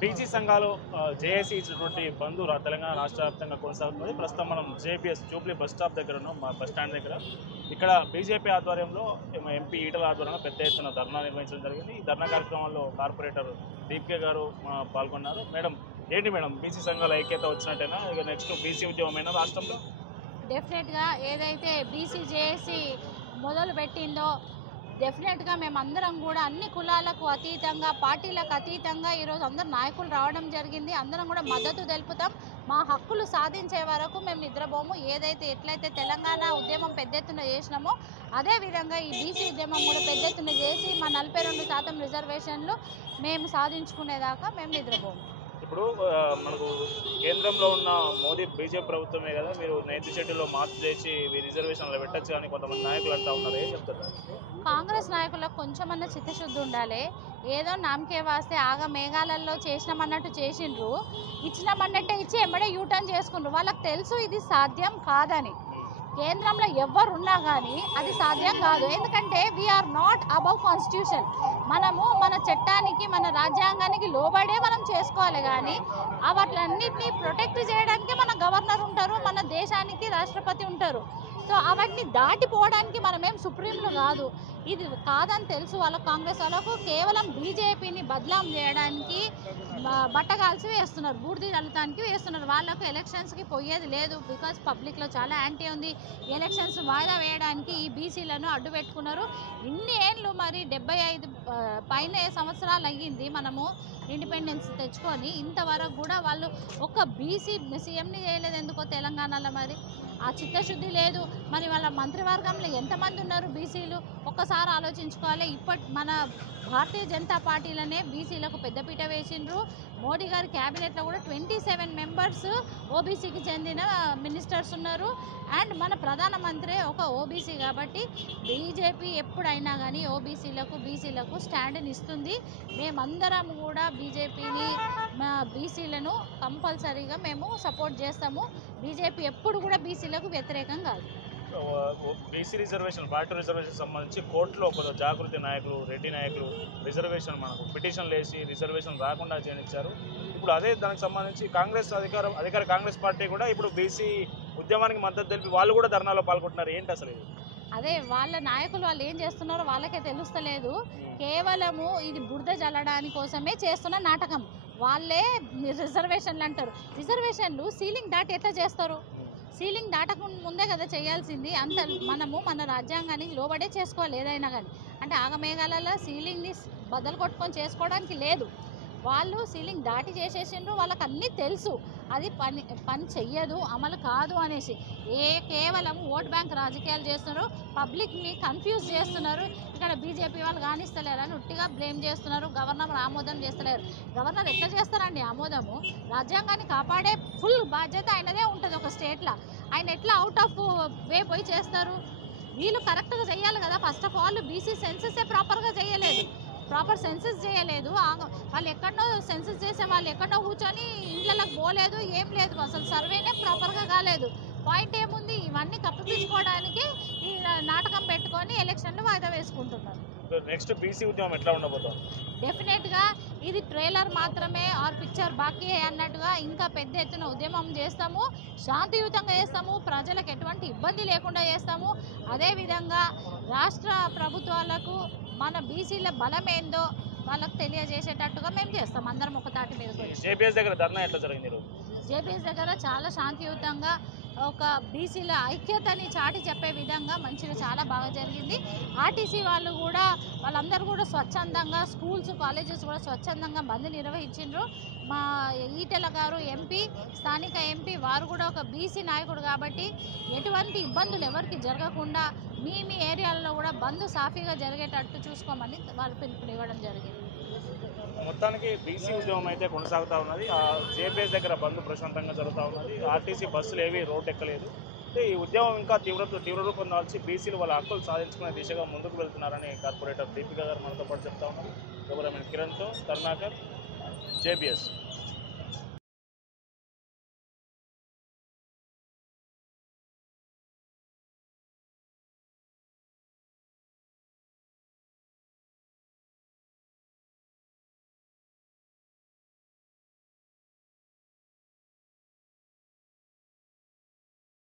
BC సంఘాలు JAC ఇచ్చినటువంటి బంద్ తెలంగాణ రాష్ట్ర వ్యాప్తంగా కొనసాగుతుంది. ప్రస్తుతం మనం జేబీఎస్ జూబ్లీ బస్ స్టాప్ దగ్గర ఉన్నాం, మా బస్ స్టాండ్ దగ్గర. ఇక్కడ బీజేపీ ఆధ్వర్యంలో ఎంపీ ఈటల ఆధ్వర్యంలో పెద్ద ఎత్తున ధర్నా నిర్వహించడం జరిగింది. ఈ ధర్నా కార్యక్రమంలో కార్పొరేటర్ దీపిక గారు పాల్గొన్నారు. మేడం, ఏంటి మేడం, బీసీ సంఘాల ఐక్యత వచ్చినట్టేనా? ఇక నెక్స్ట్ బీసీ ఉద్యమమైనా రాష్ట్రంలో డెఫినెట్గా ఏదైతే బీసీ జేఏసీ మొదలు పెట్టిందో డెఫినెట్గా మేమందరం కూడా అన్ని కులాలకు అతీతంగా, పార్టీలకు అతీతంగా ఈరోజు అందరు నాయకులు రావడం జరిగింది. అందరం కూడా మద్దతు తెలుపుతాం. మా హక్కులు సాధించే వరకు మేము నిద్రపోము. ఏదైతే ఎట్లయితే తెలంగాణ ఉద్యమం పెద్ద ఎత్తున చేసినామో అదేవిధంగా ఈ బీసీ ఉద్యమం కూడా పెద్ద ఎత్తున చేసి మా 42% రిజర్వేషన్లు మేము సాధించుకునేదాకా మేము నిద్రపోము. ఇప్పుడు మనకు కేంద్రంలో ఉన్న మోదీ బీజేపీ ప్రభుత్వమే కదా, మీరు 9th షెడ్యూల్లో మార్పు చేసి రిజర్వేషన్లు పెట్టచ్చు అని కొంతమంది నాయకులు అంటూ ఉన్నారు, ఏం చెప్తారు? కాంగ్రెస్ నాయకులకు కొంచెమన్నా చిత్తశుద్ధి ఉండాలి. ఏదో నామకే వాస్తే ఆగా మేఘాలలో చేసినామన్నట్టు చేసిండ్రు, ఇచ్చినామన్నట్టే ఇచ్చి ఎమ్మడే యూటర్న్ చేసుకుండ్రు. వాళ్ళకి తెలుసు ఇది సాధ్యం కాదని. కేంద్రంలో ఎవరున్నా కానీ అది సాధ్యం కాదు. ఎందుకంటే వీఆర్ నాట్ అబౌవ్ కాన్స్టిట్యూషన్. మనము మన చట్టానికి, మన రాజ్యాంగానికి లోబడే మనం చేసుకోవాలి. కానీ వాటిలన్నింటినీ ప్రొటెక్ట్ చేయడానికి మన గవర్నర్ ఉంటారు, మన దేశానికి రాష్ట్రపతి ఉంటారు. సో అవన్నీ దాటిపోవడానికి మనమేం సుప్రీంలు కాదు. ఇది కాదని తెలుసు వాళ్ళకు, కాంగ్రెస్ వాళ్ళకు. కేవలం బీజేపీని బదలాం చేయడానికి బట్టగాల్సి వేస్తున్నారు, బూడిది చల్లటానికి వేస్తున్నారు. వాళ్ళకు ఎలక్షన్స్కి పోయేది లేదు. బికాజ్ పబ్లిక్లో చాలా యాంటీ ఉంది. ఎలక్షన్స్ వాయిదా వేయడానికి ఈ బీసీలను అడ్డు పెట్టుకున్నారు. ఇన్ని ఏళ్ళు మరి 75 పైన సంవత్సరాలు అయ్యింది మనము ఇండిపెండెన్స్ తెచ్చుకొని. ఇంతవరకు కూడా వాళ్ళు ఒక బీసీ సీఎంని చేయలేదు ఎందుకో తెలంగాణలో. మరి ఆ చిత్తశుద్ధి లేదు. మరి వాళ్ళ మంత్రివర్గంలో ఎంతమంది ఉన్నారు బీసీలు ఒక్కసారి ఆలోచించుకోవాలి. మన భారతీయ జనతా పార్టీలనే బీసీలకు పెద్దపీట వేసిండ్రు. మోడీ గారి క్యాబినెట్లో కూడా 27 మెంబర్స్ ఓబీసీకి చెందిన మినిస్టర్స్ ఉన్నారు. అండ్ మన ప్రధానమంత్రి ఒక ఓబీసీ. కాబట్టి బీజేపీ ఎప్పుడైనా కానీ ఓబీసీలకు, బీసీలకు స్టాండ్ని ఇస్తుంది. మేమందరం కూడా బీజేపీని, బీసీలను కంపల్సరీగా మేము సపోర్ట్ చేస్తాము. బీజేపీ ఎప్పుడు కూడా బీసీలకు వ్యతిరేకం కాదు. బీసీ రిజర్వేషన్, పార్టీ రిజర్వేషన్ సంబంధించి కోర్టులో ఒక జాగృతి నాయకులు, రెడ్డి నాయకులు రిజర్వేషన్ మనకు పిటిషన్లు వేసి రిజర్వేషన్ రాకుండా చేయనిచ్చారు. ఇప్పుడు అదే దానికి సంబంధించి కాంగ్రెస్ అధికార కాంగ్రెస్ పార్టీ కూడా ఇప్పుడు బీసీ ఉద్యమానికి మద్దతు తెలిపి వాళ్ళు కూడా ధర్నాలో పాల్గొంటున్నారు. ఏంటి అసలు ఇది? అదే వాళ్ళ నాయకులు వాళ్ళు ఏం చేస్తున్నారో వాళ్ళకే తెలుస్తలేదు. కేవలము ఇది బురద జల్లడానికి కోసమే చేస్తున్న నాటకం. వాళ్ళే రిజర్వేషన్లు అంటారు. రిజర్వేషన్లు సీలింగ్ దాటి ఎట్లా చేస్తారు? సీలింగ్ దాటకుండా ముందే కదా చేయాల్సింది. అంత మనము మన రాజ్యాంగానికి లోబడే చేసుకోవాలి ఏదైనా కానీ. అంటే ఆగమేఘాలలో సీలింగ్ని బద్దలు కొట్టుకొని చేసుకోవడానికి లేదు. వాళ్ళు సీలింగ్ దాటి చేసేసిండ్రు. వాళ్ళకి అన్నీ తెలుసు అది పని చెయ్యదు, అమలు కాదు అనేసి. కేవలం ఓట్ బ్యాంక్ రాజకీయాలు చేస్తున్నారు, పబ్లిక్ని కన్ఫ్యూజ్ చేస్తున్నారు. ఇక్కడ బీజేపీ వాళ్ళు కానిస్తలేరు అని ఉట్టిగా బ్లేమ్ చేస్తున్నారు. గవర్నర్ ఆమోదం చేస్తలేరు. గవర్నర్ ఎట్లా చేస్తారండి ఆమోదము? రాజ్యాంగాన్ని కాపాడే ఫుల్ బాధ్యత ఆయనదే ఉంటుంది ఒక స్టేట్లో. ఆయన ఎట్లా అవుట్ ఆఫ్ వే పోయి చేస్తారు? వీళ్ళు కరెక్ట్గా చేయాలి కదా. ఫస్ట్ ఆఫ్ ఆల్ బీసీ సెన్సెసే ప్రాపర్గా చేయలేదు, ప్రాపర్ సెన్సెస్ చేయలేదు. వాళ్ళు ఎక్కడో సెన్సెస్ చేసే వాళ్ళు ఎక్కడో కూర్చొని ఇళ్ళకి పోలేదు, ఏం లేదు. అసలు సర్వేనే ప్రాపర్గా కాలేదు. పాయింట్ ఏముంది? ఇవన్నీ కప్పిపించుకోవడానికి ఈ నాటకం పెట్టుకొని ఎలక్షన్లు వాయిదా వేసుకుంటున్నారు. నెక్స్ట్ బీసీ ఉద్యమం ఎట్లా ఉండబోతుంది? డెఫినెట్గా ఇది ట్రైలర్ మాత్రమే, ఆర్ పిక్చర్ బాకీ అన్నట్టుగా ఇంకా పెద్ద ఎత్తున ఉద్యమం చేస్తాము. శాంతియుతంగా చేస్తాము, ప్రజలకు ఎటువంటి ఇబ్బంది లేకుండా చేస్తాము. అదేవిధంగా రాష్ట్ర ప్రభుత్వాలకు మన బీసీల బలం ఏందో వాళ్ళకు తెలియజేసేటట్టుగా మేము చేస్తాం. అందరం ఒక తాటి మీద. జేబీఎస్ దగ్గర ధర్నా ఎట్లా జరిగింది? జేబీఎస్ దగ్గర చాలా శాంతియుతంగా ఒక బీసీల ఐక్యతని చాటి చెప్పే విధంగా మంచిగా చాలా బాగా జరిగింది. ఆర్టీసీ వాళ్ళు కూడా వాళ్ళందరూ కూడా స్వచ్ఛందంగా, స్కూల్స్, కాలేజెస్ కూడా స్వచ్ఛందంగా బంద్ నిర్వహించిండ్రు. మా ఈటెల గారు ఎంపీ, స్థానిక ఎంపీ, వారు కూడా ఒక బీసీ నాయకుడు కాబట్టి ఎటువంటి ఇబ్బందులు ఎవరికి జరగకుండా మీ ఏరియాల్లో కూడా బంద్ సాఫీగా జరిగేటట్టు చూసుకోమని వాళ్ళు పిలుపునివ్వడం జరిగింది. మొత్తానికి బీసీ ఉద్యమం అయితే కొనసాగుతూ ఉన్నది. జేపీఎస్ దగ్గర బంద్ ప్రశాంతంగా జరుగుతూ ఉన్నది. ఆర్టీసీ బస్సులు ఏవి రోడ్డు ఎక్కలేదు. ఈ ఉద్యమం ఇంకా తీవ్రరూపం దాల్చి బీసీలు వాళ్ళ హక్కులు సాధించుకునే దిశగా ముందుకు వెళ్తున్నారని కార్పొరేటర్ దీపిక గారు మనతో పాటు చెప్తా ఉన్నారు. కిరణ్తో కరుణాకర్, జేబీఎస్.